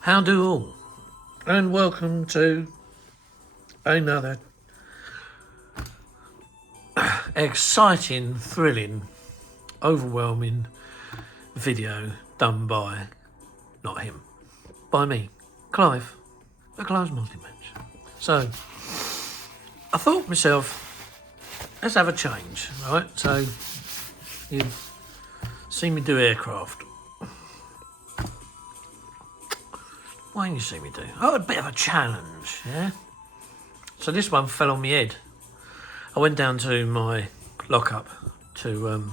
How do all? And welcome to another exciting, thrilling, overwhelming video done by, not him, by me, Clive, at Clive's Multi-Match. So, I thought myself, let's have a change, right? So, you've seen me do aircraft. Why didn't you see me do? Oh, a bit of a challenge, yeah? So this one fell on my head. I went down to my lockup to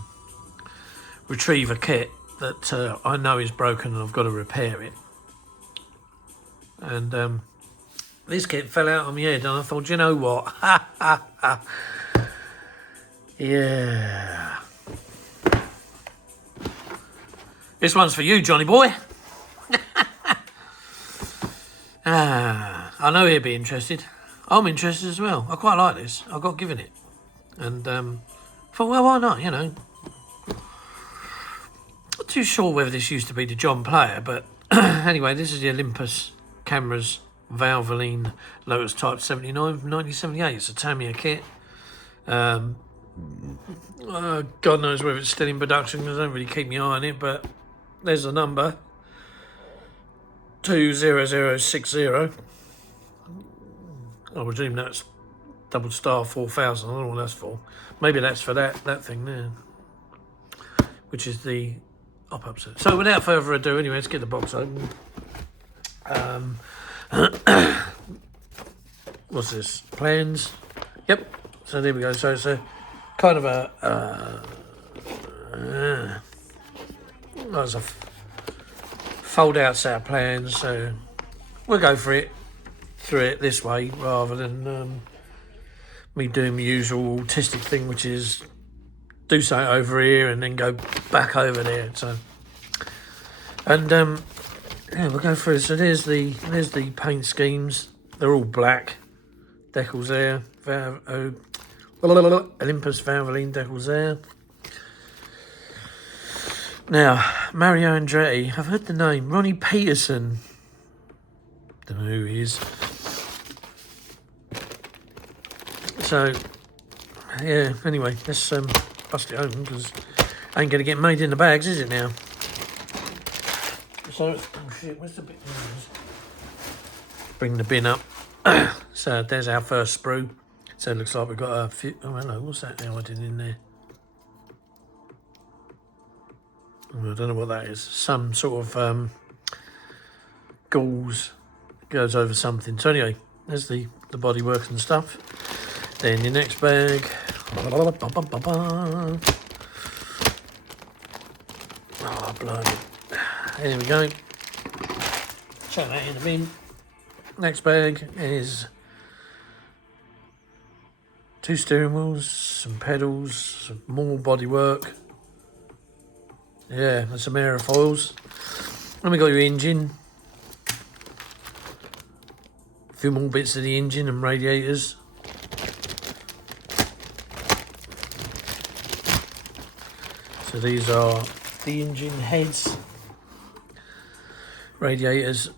retrieve a kit that I know is broken and I've got to repair it. And this kit fell out on my head and I thought, you know what? Ha, ha, ha. Yeah. This one's for you, Johnny boy. I know he'd be interested. I'm interested as well. I quite like this. I got given it. And thought, well, why not, you know? Not too sure whether this used to be the John Player, but anyway, this is the Olympus Cameras Valvoline Lotus Type 79 from 1978. It's a Tamiya kit. God knows whether it's still in production because I don't really keep my eye on it, but there's a number. 20060. I presume that's double star 4000. I don't know what that's for. Maybe that's for that thing there, which is the op-up set. So without further ado, anyway, let's get the box open. What's this? Plans. Yep. So there we go. So it's a kind of a that's a fold out set of plans, so we'll go through it this way rather than me doing the usual autistic thing, which is do something over here and then go back over there. So, and yeah, we'll go through. So there's the paint schemes. They're all black. Decals there. Olympus Valvoline decals there. Now, Mario Andretti, I've heard the name. Ronnie Peterson. Don't know who he is. So, yeah, anyway, let's bust it open because ain't going to get made in the bags, is it now? So, oh shit, where's the bin? Bring the bin up. So, there's our first sprue. So, it looks like we've got a few. Oh, hello, what's that now I did in there? I don't know what that is. Some sort of gauze goes over something. So anyway, there's the bodywork and stuff. Then your next bag. Oh, bloody. There we go. Chuck that in the bin. Next bag is 2 steering wheels, some pedals, some more bodywork. Yeah, and some aerofoils. Then we got your engine. A few more bits of the engine and radiators. So these are the engine heads, radiators,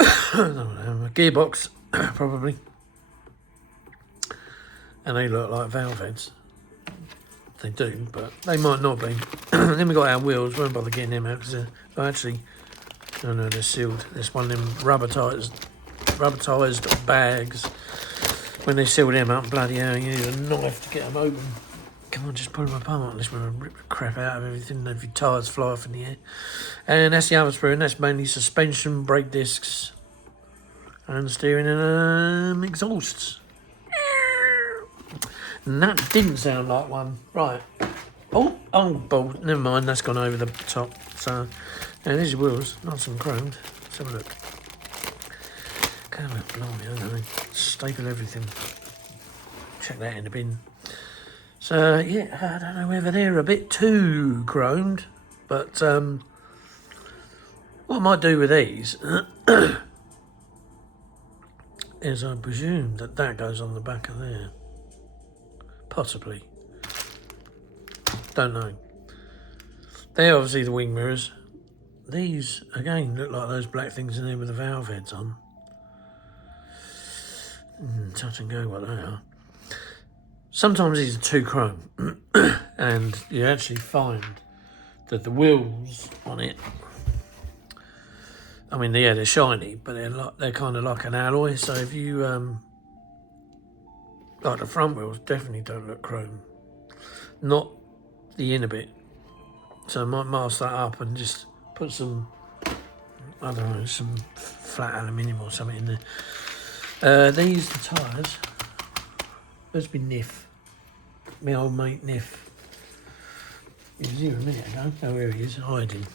a gearbox probably, and they look like valve heads. They do, but they might not be. Then we got our wheels. Won't bother getting them out because they're actually, no, they're sealed. There's one of them rubberized bags. When they seal them up, bloody hell, you need a knife to get them open. Come on, just pull them apart. Unless we're gonna rip the crap out of everything. If your tyres fly off in the air. And that's the other sprue, and that's mainly suspension, brake discs, and steering and exhausts. And that didn't sound like one. Right. Oh, ball. Never mind, that's gone over the top. So, yeah, there's your wheels. Nice and chromed. Let's have a look. Come on, blimey, I don't know. Staple everything. Check that in the bin. So, yeah, I don't know whether they're a bit too chromed. But, what I might do with these is I presume that goes on the back of there. Possibly. Don't know. They're obviously the wing mirrors. these, again, look like those black things in there with the valve heads on. Touch and go what they are. Sometimes these are too chrome, and you actually find that the wheels on it, I mean, yeah, they're shiny, but they're kind of like an alloy. So if you like the front wheels, definitely don't look chrome, not the inner bit. So I might mask that up and just put some, I don't know, some flat aluminium or something in there. These the tyres. There's been Niff, my old mate Niff. He was here a minute ago. Oh, here he is, hiding.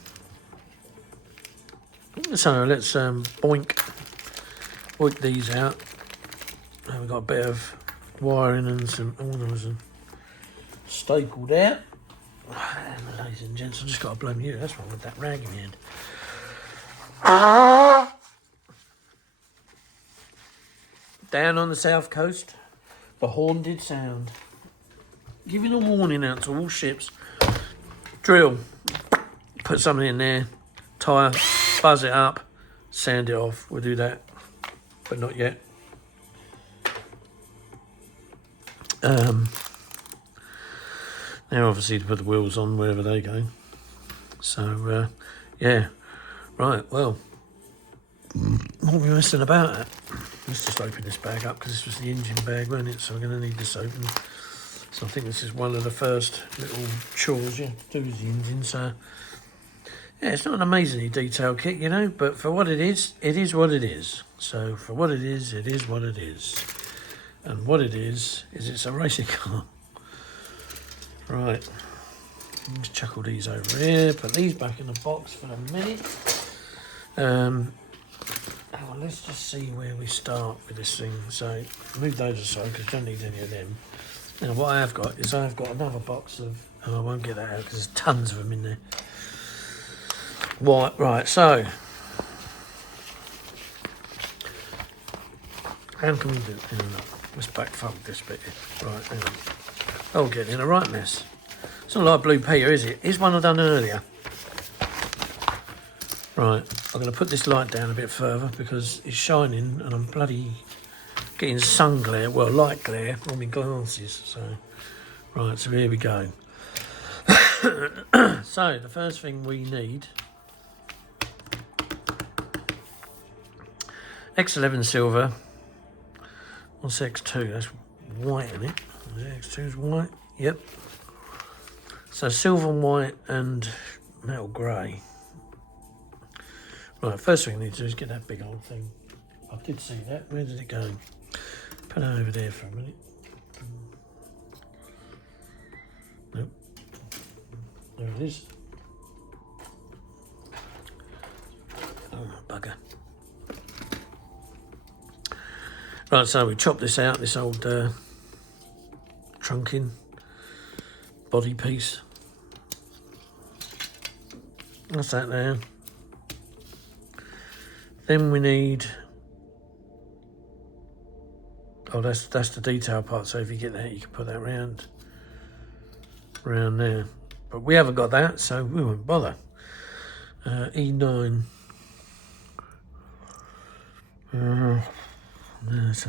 So let's boink these out. We've got a bit of wiring and some ornaments and stapled out. Ladies and gents, I've just got to blame you. That's wrong with that rag in my hand. Down on the south coast, the horn did sound. Giving a warning out to all ships. Drill. Put something in there. Tyre. Buzz it up. Sand it off. We'll do that. But not yet. Now obviously to put the wheels on wherever they go. So, yeah. Right, well. What are we messing about at? Let's just open this bag up because this was the engine bag, wasn't it? So we're going to need this open. So I think this is one of the first little chores you have to do with the engine. So, yeah, it's not an amazingly detailed kit, you know, but for what it is what it is. So for what it is what it is. And what it is it's a racing car. Right, let's chuck all these over here, put these back in the box for a minute. Well, let's just see where we start with this thing. So move those aside because you don't need any of them. Now what I have got is I've got another box of, and I won't get that out because there's tons of them in there. Right, so how can we do it? Let's backfold this bit here. Right, hang on. Oh, getting in a right mess. It's not like Blue Peter, is it? Here's one I done earlier. Right, I'm going to put this light down a bit further because it's shining and I'm bloody getting sun glare, well, light glare on my glasses. So, right, so here we go. So, the first thing we need, X11 silver. What's X2? That's white, isn't it? X2 is white. Yep. So silver and white and metal grey. Right, first thing we need to do is get that big old thing. I did see that. Where did it go? Put it over there for a minute. Nope. There it is. Oh, bugger. Right, so we chop this out, this old trunking body piece. That's that there. Then we need, oh, that's the detail part. So if you get that, you can put that round there. But we haven't got that, so we won't bother. E9. It's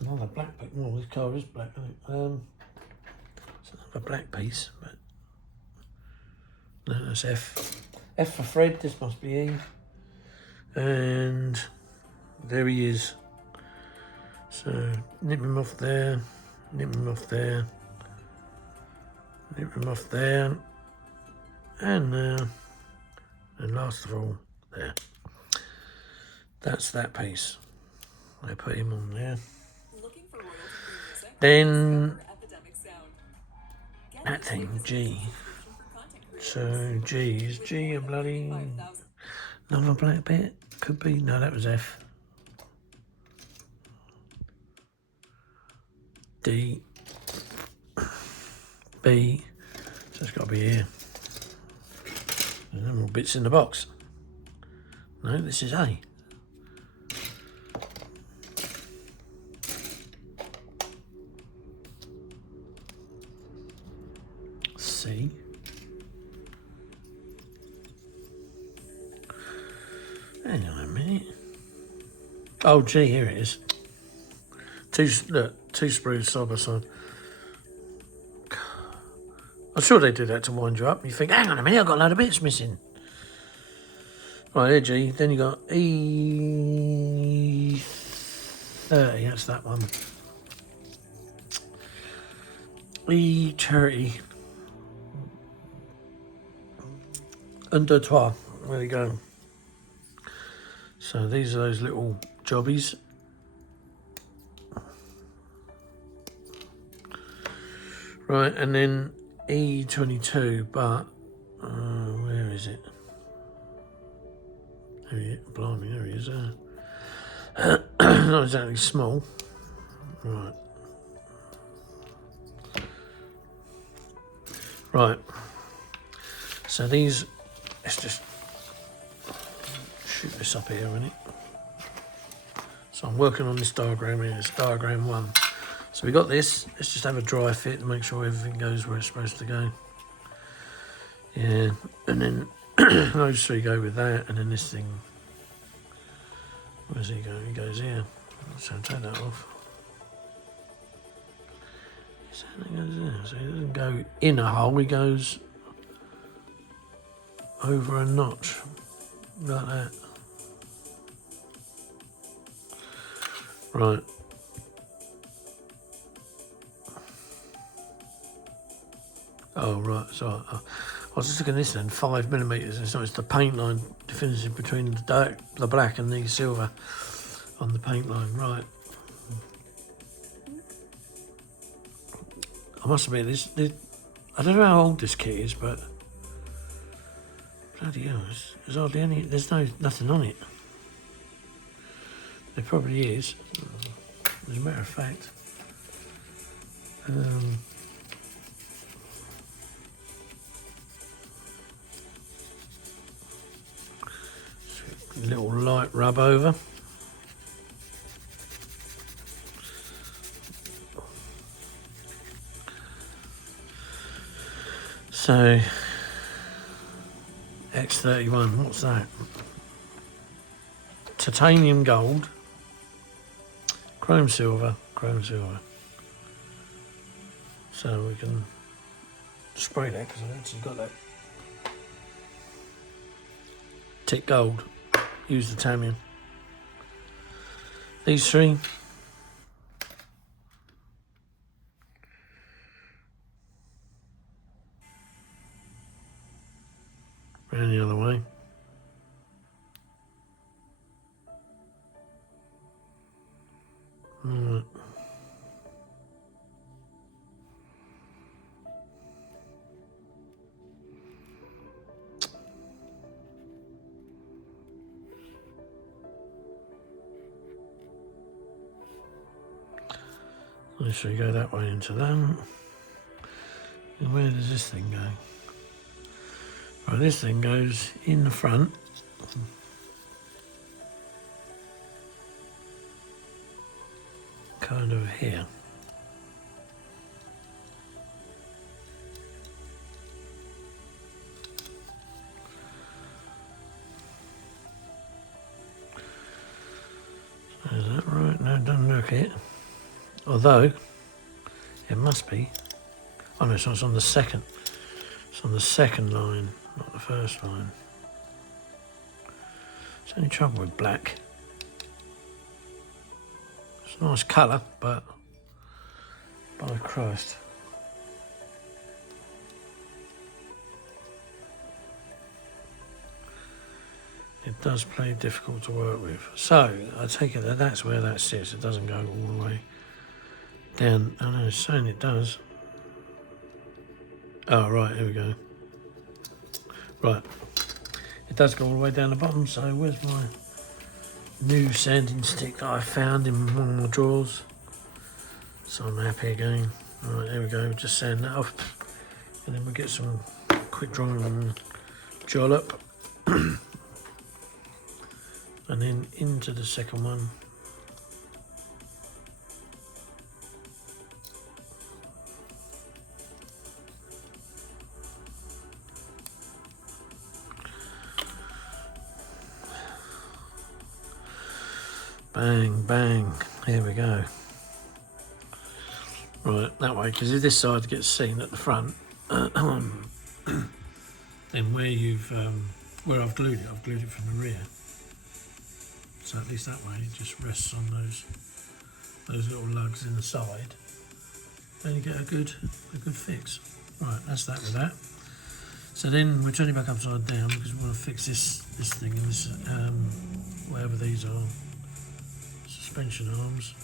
another black piece. Well, this car is black, isn't it? It's another black piece, but no, that's F. F for Fred. This must be E. And there he is. So nip him off there, nip him off there, nip him off there, and there, and last of all, there. That's that piece. I put him on there. Then that thing, G. So G is G a bloody another black bit? Could be. No, that was F. D. B. So it's got to be here. There's no more bits in the box. No, this is A. C. Hang on a minute. Oh, gee, here it is. Two sprues side by side. I'm sure they do that to wind you up. You think, hang on a minute, I've got a load of bits missing. Right, here, G. Then you got E30, that's that one. E30. Un, deux, trois. There you go. So these are those little jobbies. Right, and then E22, but where is it? There he is. Blimey, there he is. Not exactly small. Right. Right. So these, let's just shoot this up here, isn't it? So I'm working on this diagram here. It's diagram 1. So we got this. Let's just have a dry fit to make sure everything goes where it's supposed to go. Yeah, and then those 3 go with that, and then this thing. Where's he go? He goes here. So take that off. So it goes there. So he doesn't go in a hole. He goes over a notch like that. Right. Oh, right. So I was just looking at this then, 5mm. And so it's the paint line definition between the black and the silver on the paint line. Right. I must admit, this I don't know how old this kit is, but bloody hell, there's hardly any. There's nothing on it. There probably is, as a matter of fact. A little light rub over. So X31, what's that? Titanium gold, chrome silver. So we can spray that because I've actually got that. Tick gold. Use the Tamiya. These 3. Round the other way. Right. So you go that way into them. And where does this thing go? Right, this thing goes in the front. Kind of here. Is that right? No, it doesn't look it. Although, it must be. Oh no, so it's on the second. It's on the second line, not the first line. It's only trouble with black. It's a nice colour, but by Christ. It does play difficult to work with. So, I take it that that's where that sits. It doesn't go all the way down. I know it's saying it does. Oh, right, here we go. Right. It does go all the way down the bottom, so where's my new sanding stick that I found in one of my drawers? So I'm happy again. Alright, there we go, just sand that off. And then we'll get some quick drying and jollop. And then into the second one. Bang, bang. Here we go. Right, that way, because if this side gets seen at the front, then where I've glued it from the rear. So at least that way it just rests on those little lugs in the side. Then you get a good fix. Right, that's that with that. So then we're turning back upside down because we want to fix this thing and this whatever these are, suspension arms.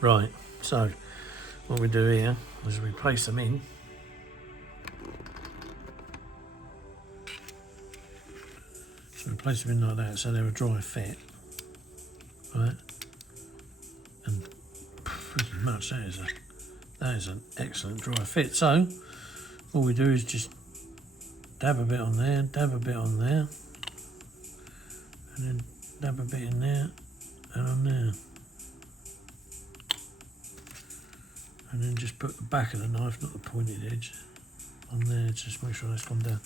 Right, so what we do here is we place them in. So we place them in like that so they're a dry fit, right? And pretty much that is an excellent dry fit. So all we do is just dab a bit on there, dab a bit on there, and then dab a bit in there and on there. And then just put the back of the knife, not the pointed edge, on there, just make sure that's gone down.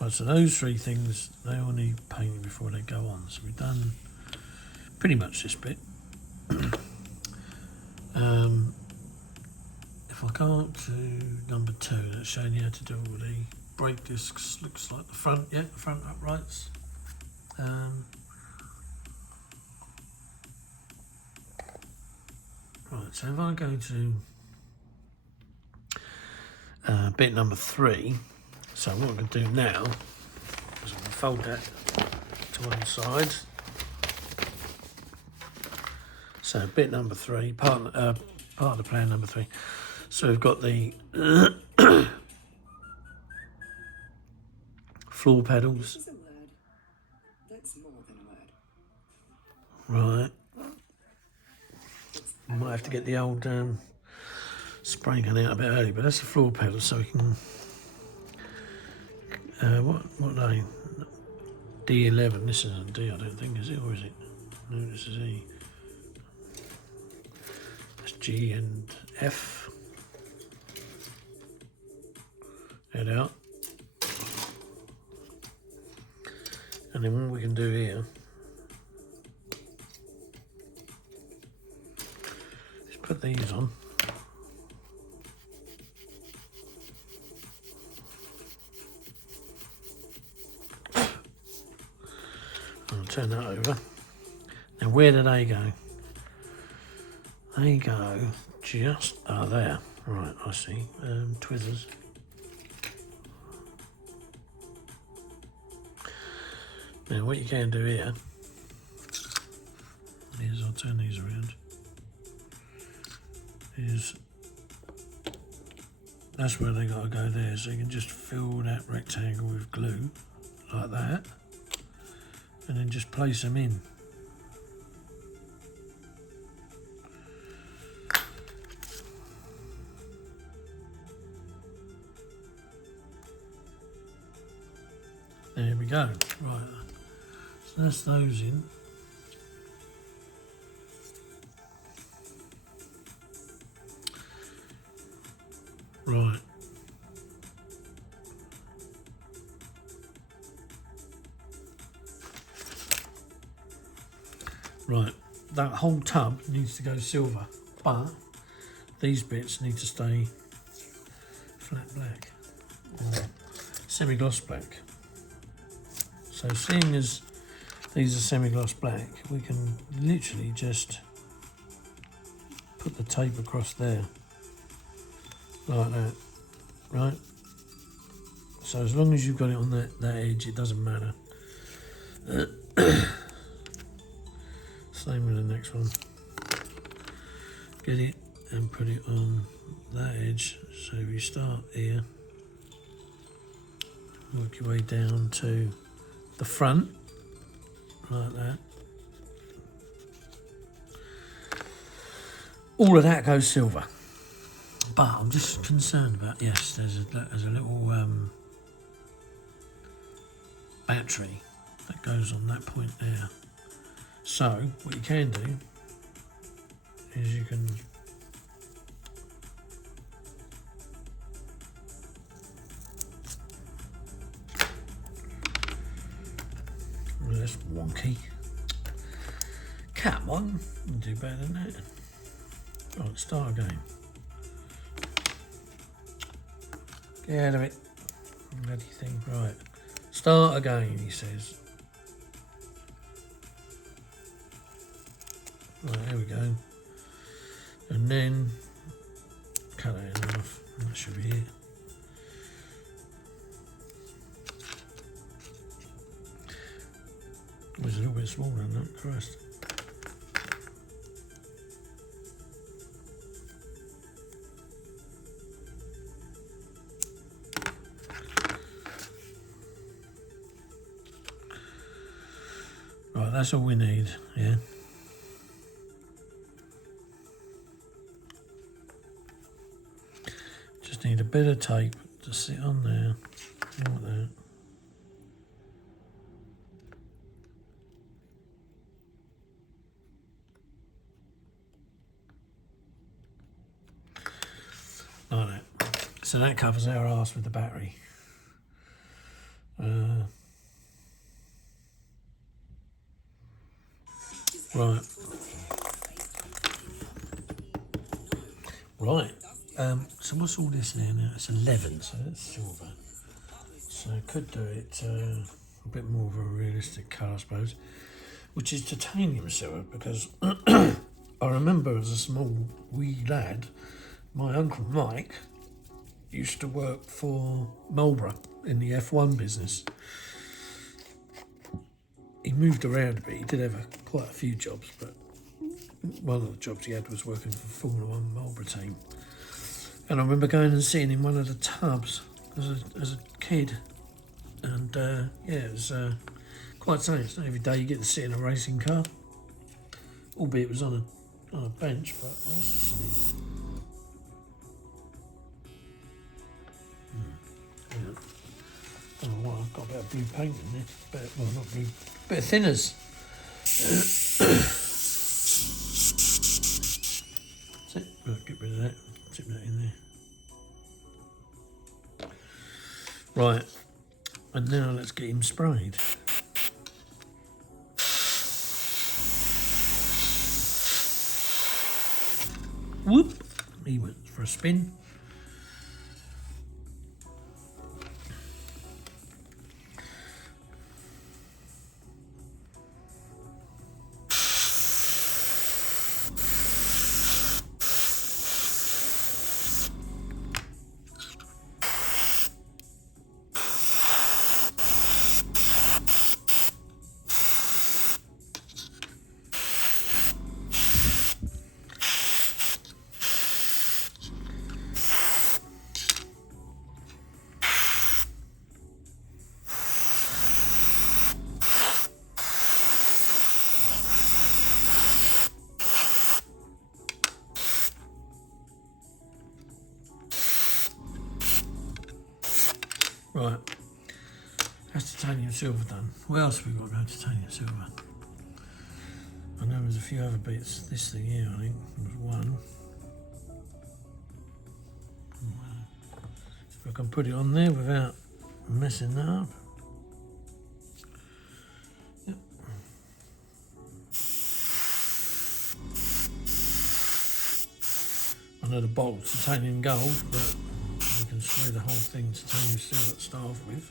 Right, so those three things, they all need painting before they go on. So we've done pretty much this bit. If I go up to number 2, that's showing you how to do all the brake discs, looks like the front, yeah, the front uprights. Right, so if I go to bit number 3, so what I'm going to do now is I'm going to fold that to one side. So bit number 3, part of the plan number 3. So we've got the floor pedals. Is a word. That's more than a word. Right. I might have to get the old spray gun out a bit early, but that's the floor pedals, so we can. What are they? D11. This isn't D, I don't think, is it, or is it? No, this is E. That's G and F. Head out. And then what we can do here is put these on. I'll turn that over. Now where do they go? They go just there. Right, I see. Twizzlers. Now what you can do here is, I'll turn these around, is that's where they got to go there. So you can just fill that rectangle with glue like that and then just place them in. There we go. Right, so that's those in. Right. Right, that whole tub needs to go silver, but these bits need to stay flat black or semi-gloss black. So seeing as these are semi-gloss black, we can literally just put the tape across there, like that, right? So as long as you've got it on that edge, it doesn't matter. Same with the next one. Get it and put it on that edge. So if you start here, work your way down to the front, like that. All of that goes silver. But I'm just concerned about, yes, there's a little battery that goes on that point there. So what you can do is you can well, that's wonky. Come on, I'll do better than that. Right, start again. Get out of it. Bloody thing, right. Start again, he says. Right, there we go. And then cut that in half. That should be it. It was a little bit smaller than that, Christ. Right, that's all we need, yeah. Just need a bit of tape to sit on there, like that. Like that. So that covers our arse with the battery. Right. Right. So what's all this now? It's 11, so that's silver. So I could do it a bit more of a realistic colour, I suppose, which is titanium silver, because I remember as a small wee lad, my Uncle Mike used to work for Marlborough in the F1 business. He moved around a bit. He did have quite a few jobs, but one of the jobs he had was working for Formula One Marlborough team. And I remember going and sitting in one of the tubs as a kid, and yeah, it was quite something. It's not every day you get to sit in a racing car, albeit it was on a bench. But yeah. Oh, well, I've got a bit of blue paint in there. Well, not blue, a bit of thinners. That's it. Right, get rid of that. Tip that in there. Right, and now let's get him sprayed. Whoop! He went for a spin. Right, that's titanium silver done. What else have we got about titanium silver? I know there's a few other bits. This thing here, I think, was one. If I can put it on there without messing that up. Yep. I know the bottle's titanium gold, but we can spray the whole thing titanium silver to start off with.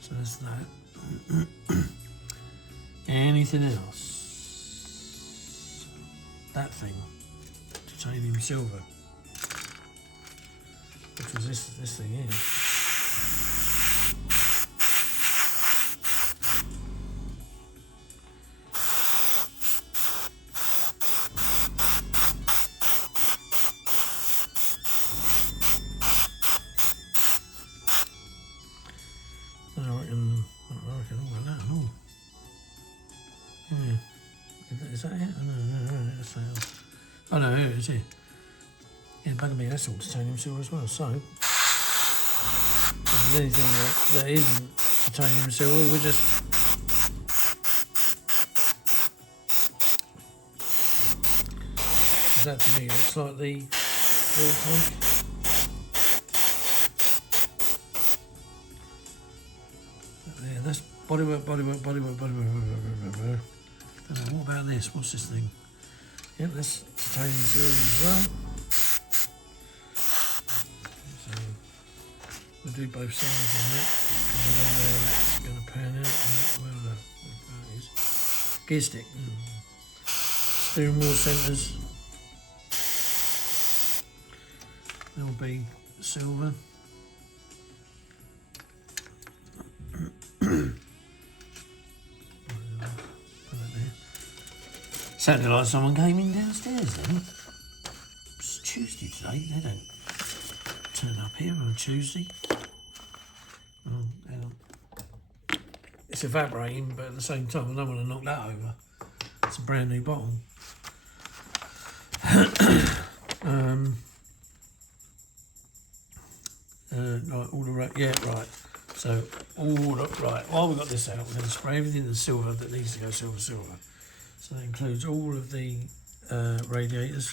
So there's that. Anything else? That thing, titanium silver, which was this thing here. I reckon all of that and all. Yeah. Is that it? Oh, no, that's that. Oh no, here it is here. Yeah, bugger me, that's all titanium silver as well. So, if there's anything that isn't titanium silver, we'll just Because that to me looks like the fuel tank. There, that's bodywork. Don't know, what about this? What's this thing? Yep, that's titanium silver as well. So we'll do both sides on that. It's going to pan out. Where that is. Gear stick. Steering wheel centres. They'll be silver. Sounded like someone came in downstairs then. It's Tuesday today, they don't turn up here on a Tuesday. Oh, hang on. It's evaporating, but at the same time I don't want to knock that over. It's a brand new bottle. Right, all the right, yeah, right. So all the right. While we've got this out, we're going to spray everything in silver that needs to go silver. So that includes all of the radiators.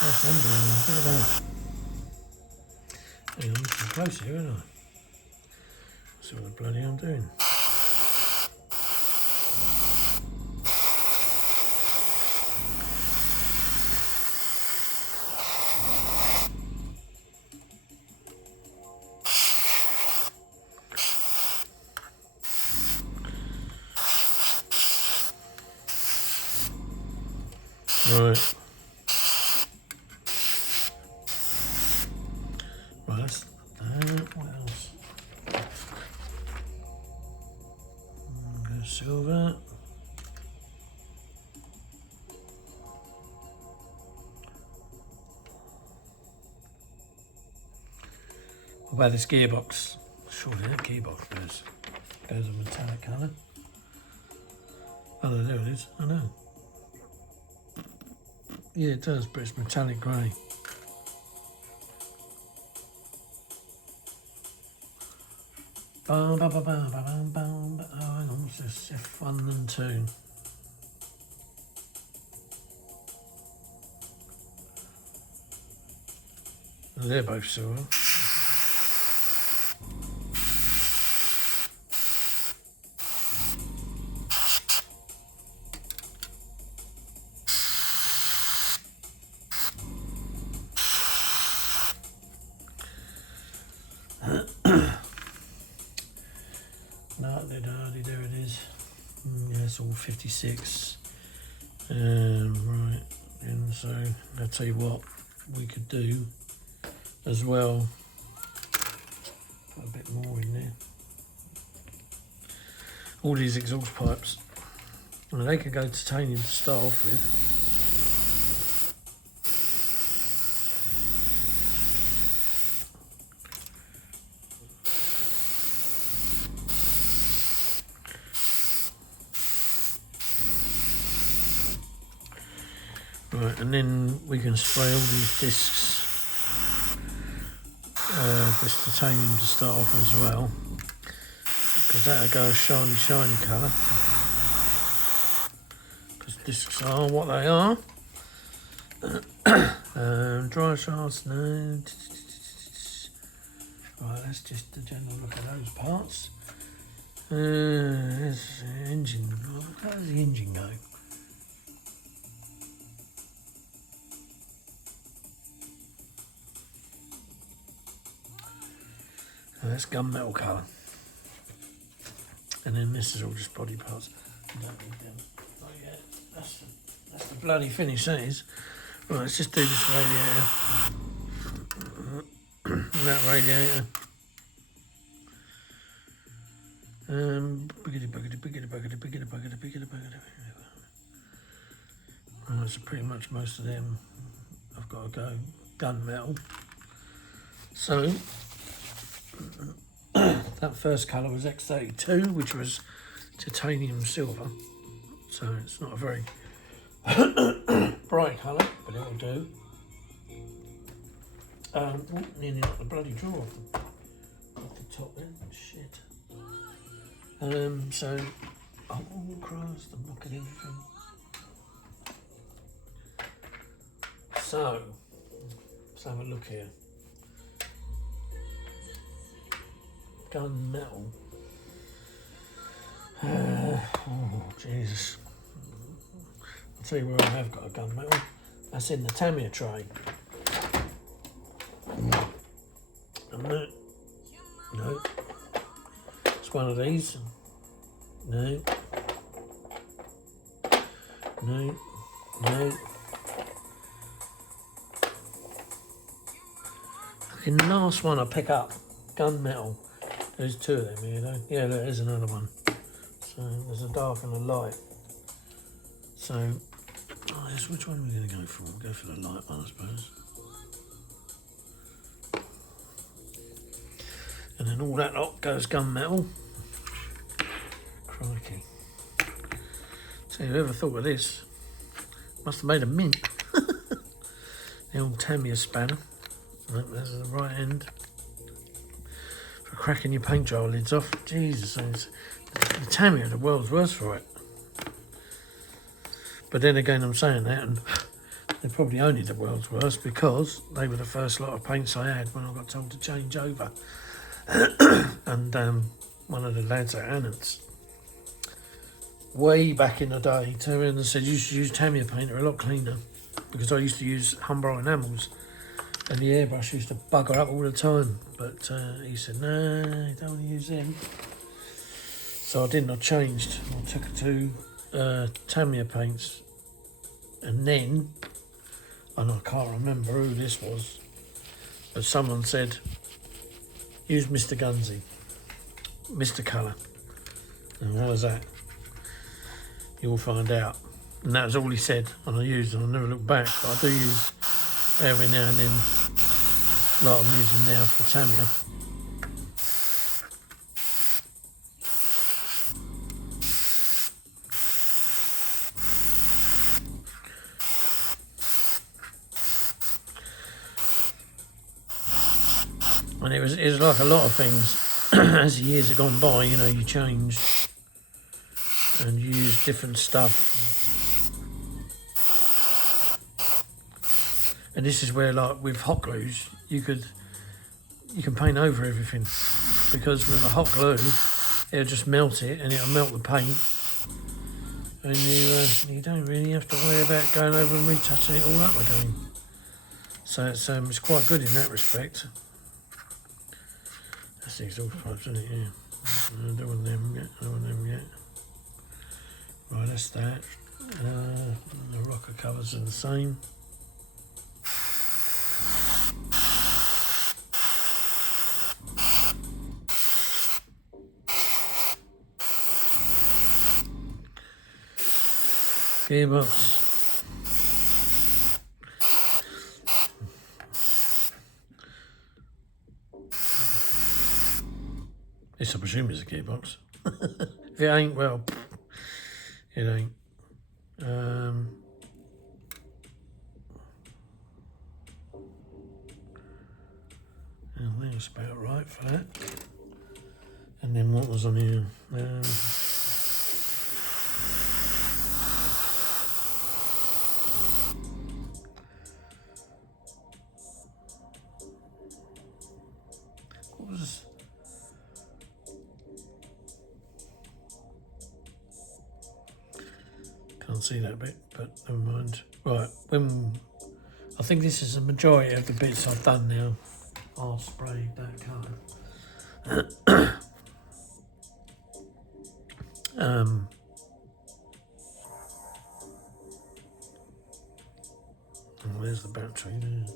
That's unbelievable. Look at that. Hang on, I'm getting close here, aren't I? See what the bloody I'm doing. Right. Right, that's what else? Silver. What about this gearbox? Surely that gearbox goes a metallic colour. Oh no, there it is. I know. Yeah, it does, but it's metallic grey. Oh, hang on, what's this? F1 and 2. They're both silver. There it is. Yeah, it's all 56. Right, and so I'll tell you what we could do as well. Put a bit more in there. All these exhaust pipes. Well, they could go titanium to start off with. Right, and then we can spray all these discs, this titanium to start off as well, because that'll go a shiny colour, because discs are what they are. Dry shafts, no. Right, that's just a general look at those parts. There's the engine. How does the engine go? That's gunmetal colour. And then this is all just body parts. You don't need them. Oh yeah, that's the bloody finish, that is. Right, let's just do this radiator. That radiator. Right, so pretty much most of them I've got to go gunmetal. So that first colour was X32, which was titanium silver. So it's not a very bright colour, but it'll do. Nearly knocked the bloody drawer off the top then. Shit. So, oh Christ, I'm knocking everything. So, let's have a look here. Gun metal. Oh Jesus. I'll tell you where I have got a gun metal. That's in the Tamiya tray. And that, no. It's one of these. No. No. No. Fucking last one I pick up, gunmetal. There's two of them here though. Yeah, there is another one. So there's a dark and a light. So, which one are we going to go for? We'll go for the light one, I suppose. And then all that lot goes gunmetal. Crikey. So whoever thought of this must have made a mint. The old Tamiya spanner. There's the right end for cracking your paint jar lids off. Jesus, the Tamiya are the world's worst for it. But then again, I'm saying that, and they're probably only the world's worst because they were the first lot of paints I had when I got told to change over. And one of the lads at Annans, way back in the day, turned around and said, you should use Tamiya paint, they're a lot cleaner. Because I used to use Humber enamels, and the airbrush used to bugger up all the time. But he said, no, you don't want to use them. So I didn't, I changed. I took it to Tamiya paints. And then, and I can't remember who this was, but someone said, use Mr. Gunsy, Mr. Colour. And what was that? You'll find out. And that was all he said, and I used it, and I never looked back. But I do use every now and then, like I'm using now for Tamiya. And it was like a lot of things. As the years have gone by, you know, you change and you use different stuff. And this is where, like with hot glues, you can paint over everything, because with a hot glue, it'll just melt it and it'll melt the paint, and you don't really have to worry about going over and retouching it all up again. So it's quite good in that respect. That's the exhaust pipes, isn't it? Yeah. I don't want them yet. I don't want them yet. Right, that's that. The rocker covers are the same. Gearbox. This, I presume, is a gearbox. If it ain't, well, it ain't. I think it's about right for that. And then what was on here? What was... Can't see that bit, but never mind. Right, I think this is the majority of the bits I've done now. I'll spray that colour. Oh, there's the battery there.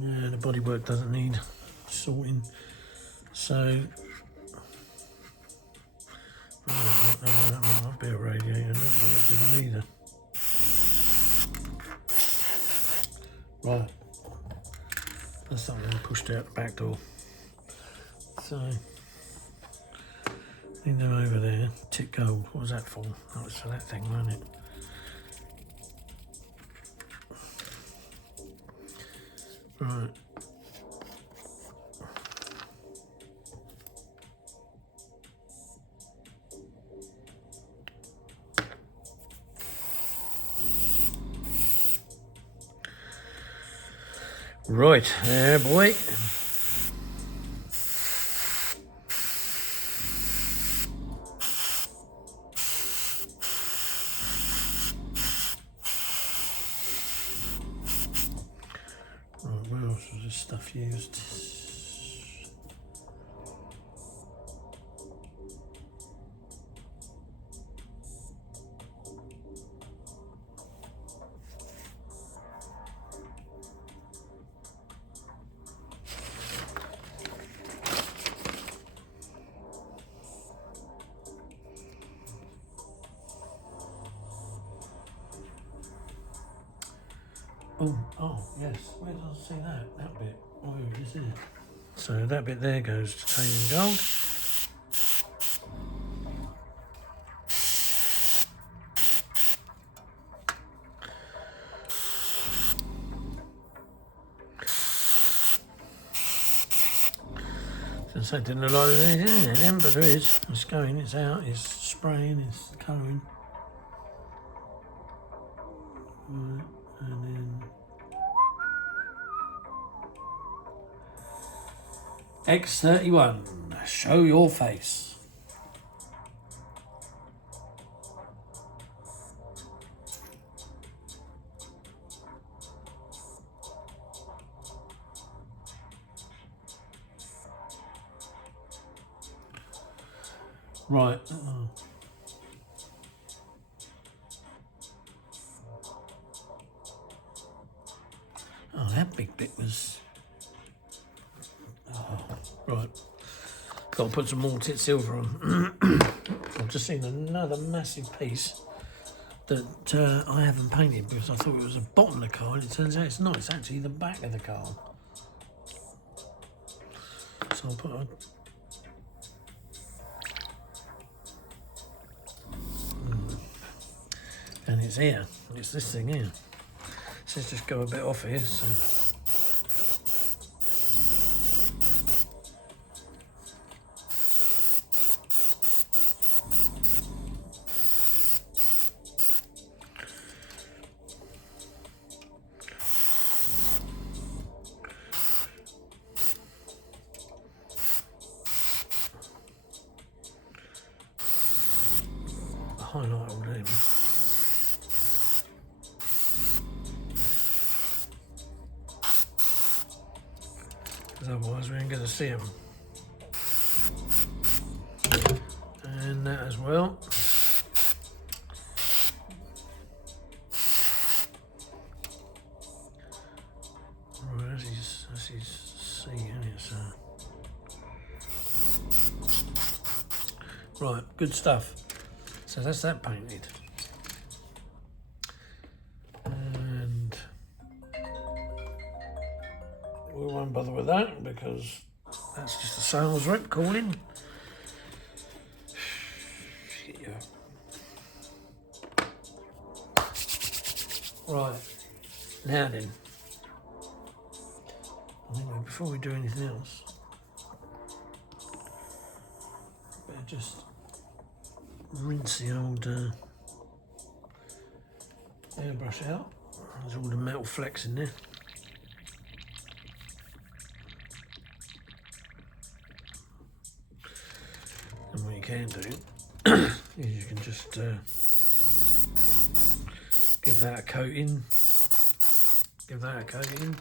Yeah, the bodywork doesn't need sorting. So, that might be a radiator, I don't know what it either. Right, that's something pushed out the back door. So, leave them over there. Tick gold, what was that for? That was for that thing, wasn't it? Right. Right, there, boy. Right, where else was this stuff used? Oh, yes. Where did I see that? That bit. Oh, it is here. So that bit there goes titanium gold. Since I didn't look like there is anything, but there is. It's going, it's out, it's spraying, it's colouring. Right, and then X31, show your face. Right. Oh, that big bit was... Oh, right. Got to put some more tit silver on. I've just seen another massive piece that I haven't painted because I thought it was the bottom of the car, and it turns out it's not. It's actually the back of the car. So I'll put a... And it's here. It's this thing here. So let's just go a bit off here. So. Highlight all them. Because otherwise we ain't going to see them. And that as well. Right, that's his C, isn't it? So. Right, good stuff. So that's that painted. And we won't bother with that because that's just a sales rep calling. Right, now then, I think before we do anything else, better just rinse the old airbrush out. There's all the metal flecks in there. And what you can do is you can just give that a coating, give that a coating,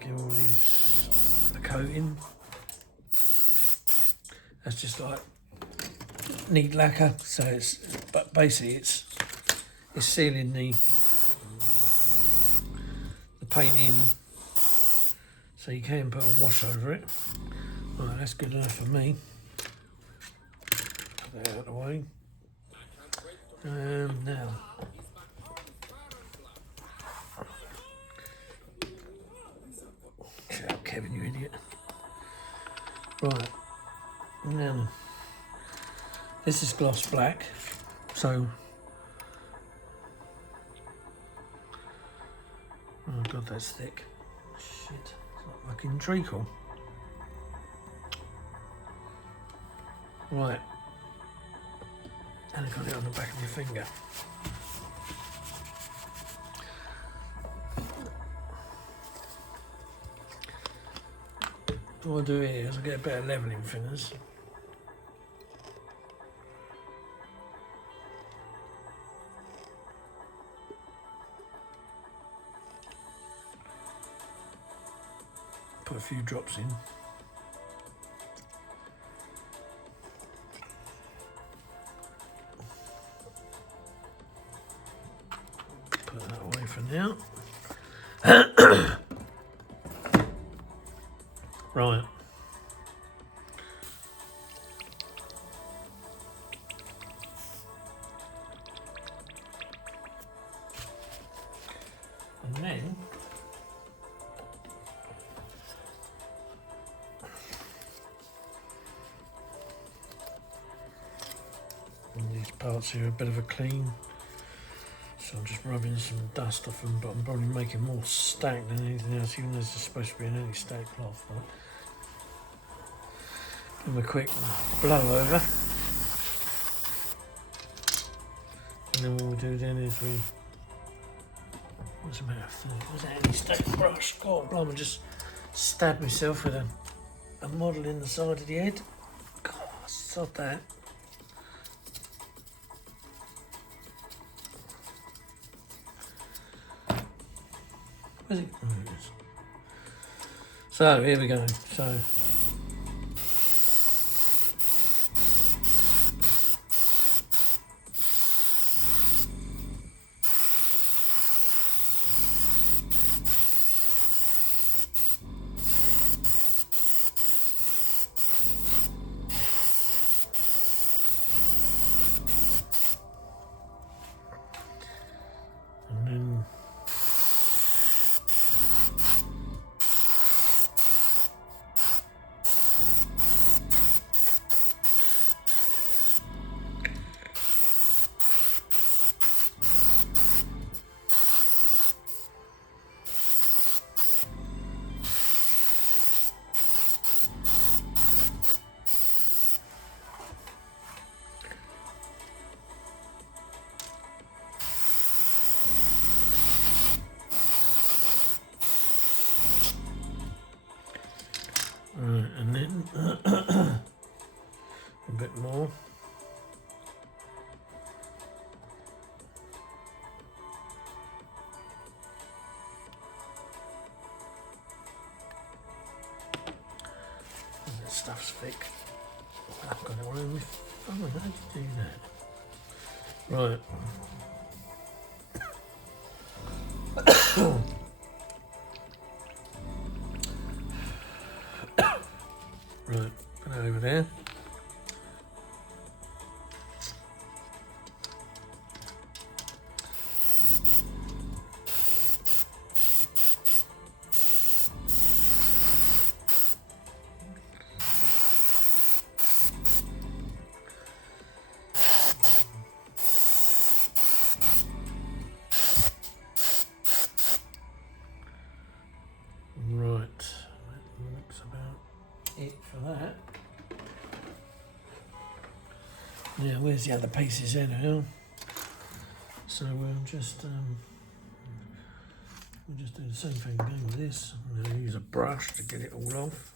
give all these a coating. That's just like neat lacquer, so it's, but basically it's sealing the paint in, so you can put a wash over it. Right, that's good enough for me. Put that out of the way. Now, shut up, Kevin, you idiot. Right, now this is gloss black, so Oh god, that's thick. Shit, it's like fucking treacle. Right. And I got it on the back of your finger. What I do here is I get a bit of levelling thinners. Put a few drops in. Put that away for now. Right. And then these parts here are a bit of a clean, so I'm just rubbing some dust off them, but I'm probably making more stack than anything else, even though this is supposed to be an anti-stack cloth. But give them a quick blow over, and then what we do then is we, what's the matter? What's that anti-stack brush? God, blimey, I just stabbed myself with a model in the side of the head. God, sod that. Where's it? Oh, it is. So here we go. So and then right, and then a bit more. That stuff's thick. I've got it all over my phone. How do you do that? Right. Right, put that over there. Right, that looks about it for that. Yeah, where's the other pieces in now? So we'll just do the same thing again with this. I'm going to use a brush to get it all off.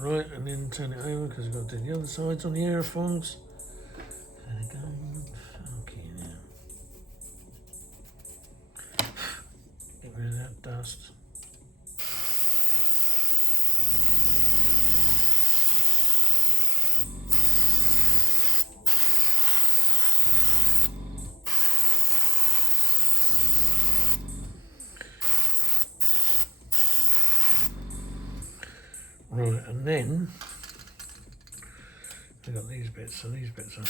Right, and then turn it over because we've got to do the other sides on the aerofoils. And again, funky now. Get rid of that dust. Right, and then we've got these bits, so these bits are...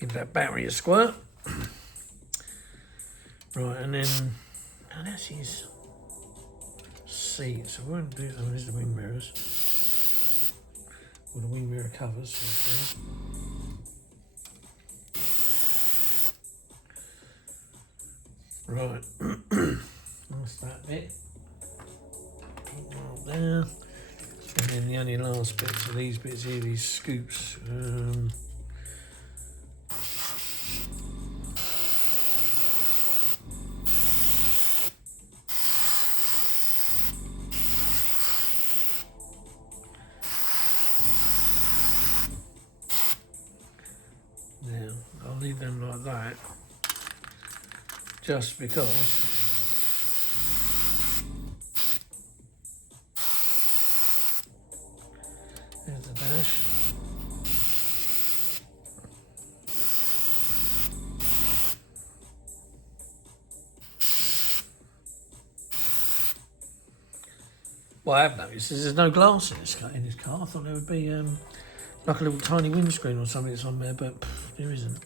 Give that battery a squirt. Right, and then... Now that's his seat, so we won't do... Oh, there's the wing mirrors. Or the wing mirror covers. Right, that's that bit. Right there. And then the only last bits are these bits here, these scoops. Now, I'll leave them like that, just because there's the dash. What I have noticed is there's no glass in this car. I thought there would be like a little tiny windscreen or something that's on there, but there isn't.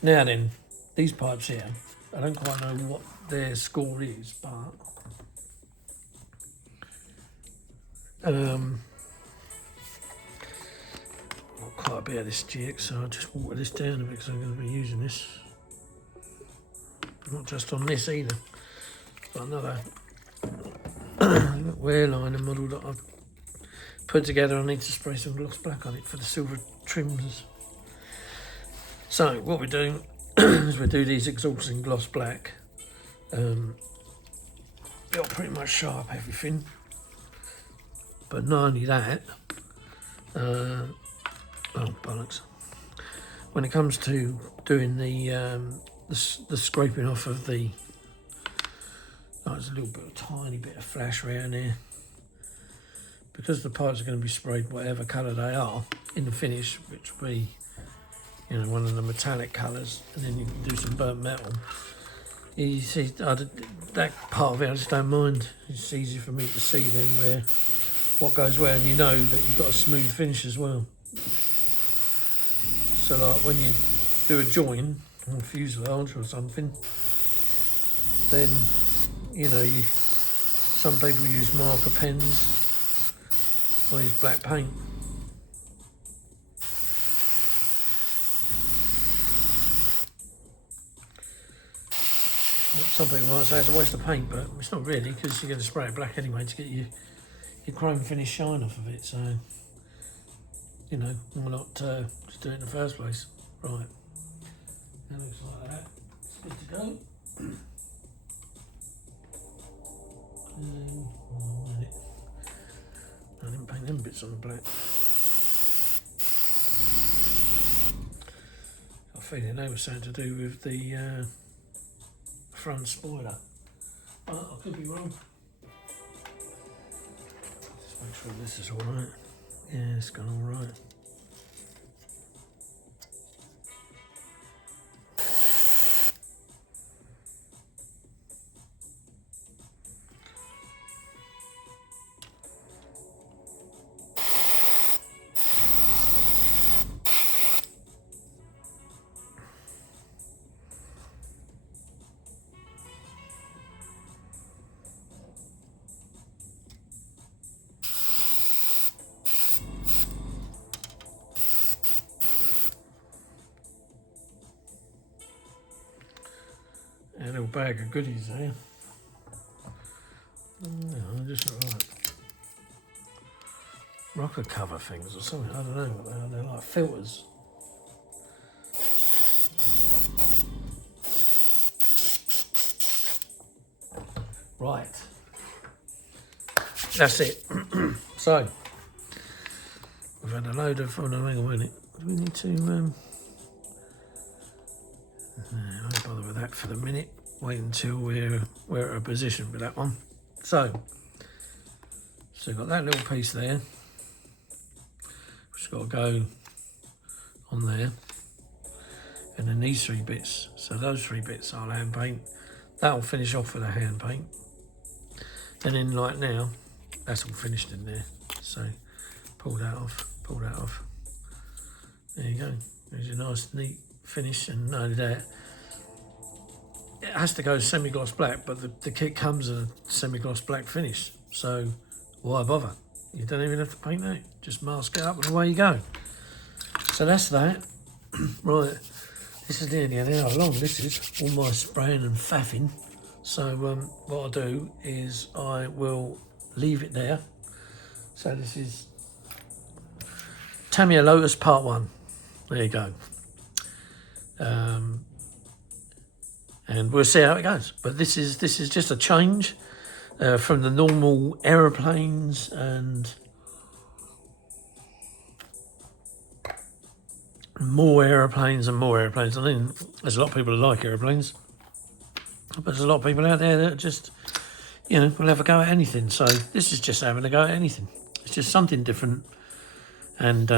Now then, these pipes here, I don't quite know what their score is, but got quite a bit of this jig, so I'll just water this down a bit because I'm going to be using this. Not just on this either, but another wear liner model that I've put together. I need to spray some gloss black on it for the silver trims. So what we're doing is we do these exhausts in gloss black. It'll pretty much sharp everything, but not only that, oh bollocks, when it comes to doing the scraping off of the, there's a little bit, a tiny bit of flash around there, because the pipes are going to be sprayed whatever colour they are in the finish, which will be, you know, one of the metallic colours, and then you can do some burnt metal. You see, that part of it I just don't mind. It's easy for me to see then where what goes where, and you know that you've got a smooth finish as well. So like when you do a join on fuselage or something, then you know some people use marker pens or use black paint. Some people might say it's a waste of paint, but it's not really, because you're going to spray it black anyway to get your chrome finish shine off of it. So, you know, why not just do it in the first place? Right, that looks like that. It's good to go. I didn't paint them bits on the black. I feel they were something to do with the front spoiler, but I could be wrong. Just make sure this is alright. Yeah, it's gone alright. A little bag of goodies there. No, just like rocker cover things or something. I don't know what they are. They're like filters. Right. That's it. So we've had a load of. Oh no, hang on a minute. Do we need to? I won't bother with that for the minute. Wait until we're at a position with that one. So we've got that little piece there, Just got to go on there. And then these 3 bits. So those 3 bits I'll hand paint. That'll finish off with a hand paint. And then like now, that's all finished in there. So pull that off, pull that off. There you go. There's a nice neat finish, and not only that, it has to go semi-gloss black, but the kit comes in a semi-gloss black finish. So why bother? You don't even have to paint that. Just mask it up and away you go. So that's that. Right, this is nearly an hour long. This is all my spraying and faffing. So what I'll do is I will leave it there. So this is Tamiya Lotus Part 1. There you go. And we'll see how it goes. But this is just a change from the normal aeroplanes and more aeroplanes and more aeroplanes. I think there's a lot of people who like aeroplanes, but there's a lot of people out there that just, you know, will have a go at anything. So this is just having a go at anything. It's just something different, and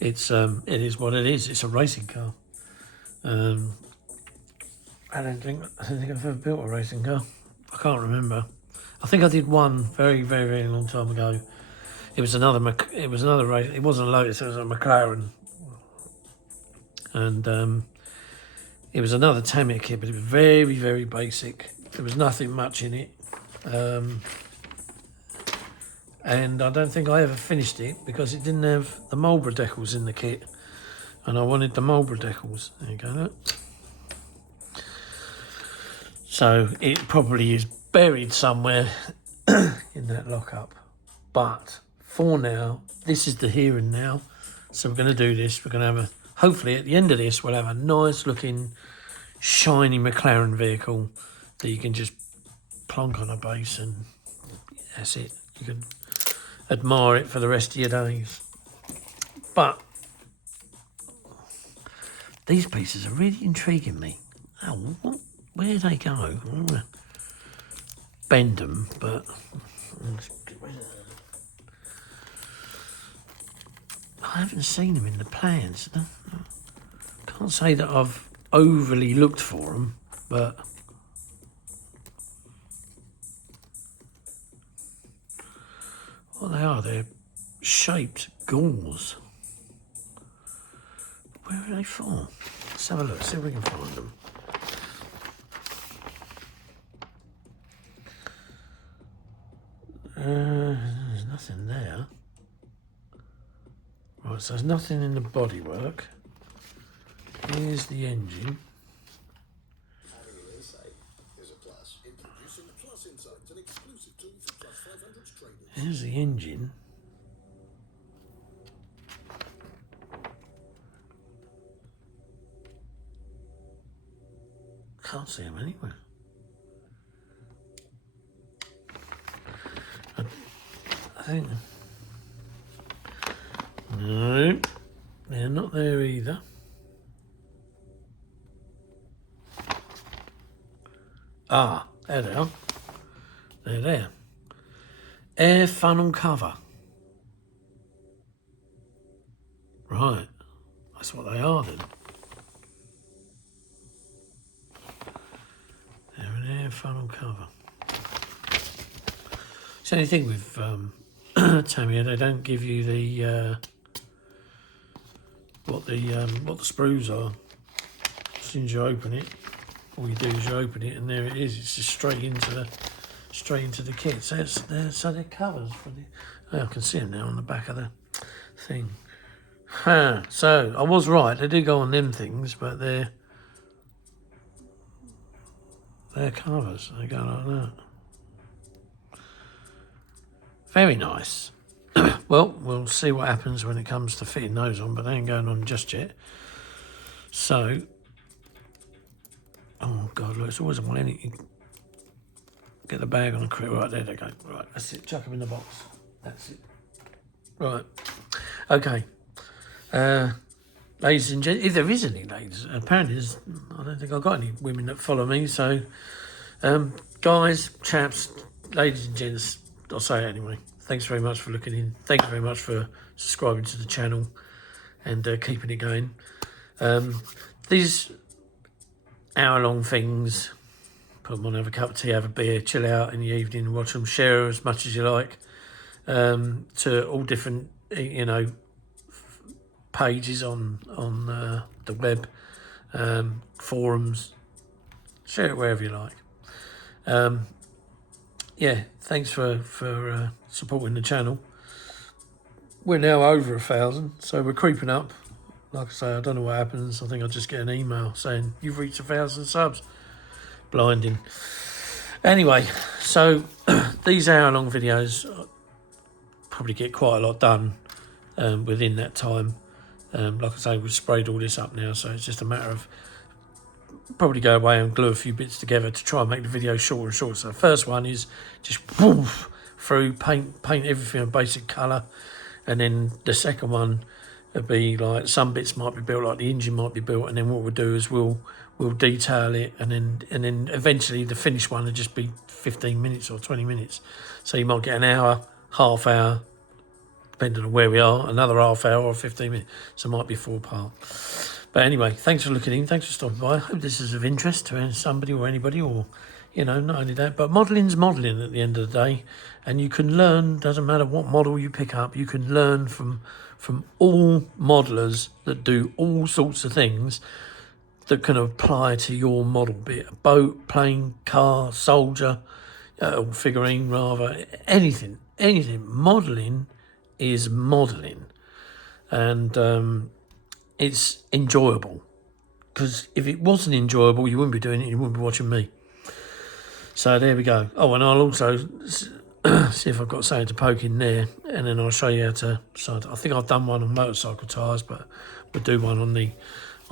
it is what it is. It's a racing car. I don't think I've ever built a racing car. I can't remember. I think I did one very, very, very long time ago. It was another race. It wasn't a Lotus. It was a McLaren, and it was another Tamiya kit, but it was very, very basic. There was nothing much in it, and I don't think I ever finished it because it didn't have the Marlboro decals in the kit, and I wanted the Marlboro decals. There you go. Look. So it probably is buried somewhere in that lockup. But for now, this is the here and now. So we're going to do this. We're going to have hopefully at the end of this, we'll have a nice looking, shiny McLaren vehicle that you can just plonk on a base, and that's it. You can admire it for the rest of your days. But these pieces are really intriguing me. Oh, where do they go? I want to bend them, but I haven't seen them in the plans. Can't say that I've overly looked for them, but what they are, they're shaped gauze. Where are they for? Let's have a look, see if we can find them. There's nothing there. Right, so there's nothing in the bodywork. Here's the engine. Here's the engine. Can't see him anywhere. I think... No, they're not there either. Ah, there they are. They're there. Air funnel cover. Right, that's what they are then. They're an air funnel cover. It's the only thing with Tamiya, they don't give you the what the sprues are. As soon as you open it, all you do is you open it, and there it is. It's just straight into the kit. So they're covers for the. Oh, I can see them now on the back of the thing. So I was right. They do go on them things, but they're covers. They go like that. Very nice. Well, we'll see what happens when it comes to fitting those on, but they ain't going on just yet. So, oh God, look, it's always on anything. Get the bag on the crib. Right, there they go. Right, that's it. Chuck them in the box. That's it. Right. Okay. Ladies and gents, if there is any ladies, apparently I don't think I've got any women that follow me. So, guys, chaps, ladies and gents, I'll say it anyway. thanks very much for looking in. Thank you very much for subscribing to the channel and keeping it going. These hour-long things, put them on, have a cup of tea, have a beer, chill out in the evening, watch them, share as much as you like, to all different, you know, pages on the web, forums, share it wherever you like. Yeah, thanks for supporting the channel. We're now over 1,000, so we're creeping up. Like I say, I don't know what happens. I think I'll just get an email saying you've reached 1,000 subs. Blinding. Anyway, so these hour-long videos probably get quite a lot done within that time. Like I say, we've sprayed all this up now, so it's just a matter of probably go away and glue a few bits together to try and make the video shorter and shorter. So the first one is just woof, through, paint everything a basic colour, and then the second one would be like some bits might be built, like the engine might be built, and then what we'll do is we'll detail it, and then eventually the finished one will just be 15 minutes or 20 minutes. So you might get an hour, half hour, depending on where we are, another half hour or 15 minutes. So it might be a 4-part. But anyway, thanks for looking in. Thanks for stopping by. I hope this is of interest to somebody or anybody, or, you know, not only that, but modelling's modelling at the end of the day. And you can learn, doesn't matter what model you pick up, you can learn from all modellers that do all sorts of things that can apply to your model, be it a boat, plane, car, soldier, or figurine rather, anything. Modelling is modelling. And it's enjoyable, because if it wasn't enjoyable, you wouldn't be doing it, you wouldn't be watching me. So there we go. Oh, and I'll also see if I've got something to poke in there, and then I'll show you how to. So I think I've done one on motorcycle tyres, but we'll do one on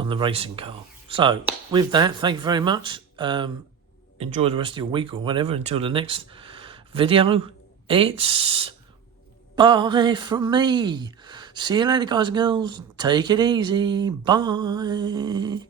the racing car. So with that, thank you very much. Enjoy the rest of your week or whatever. Until the next video, it's bye from me. See you later, guys and girls. Take it easy. Bye.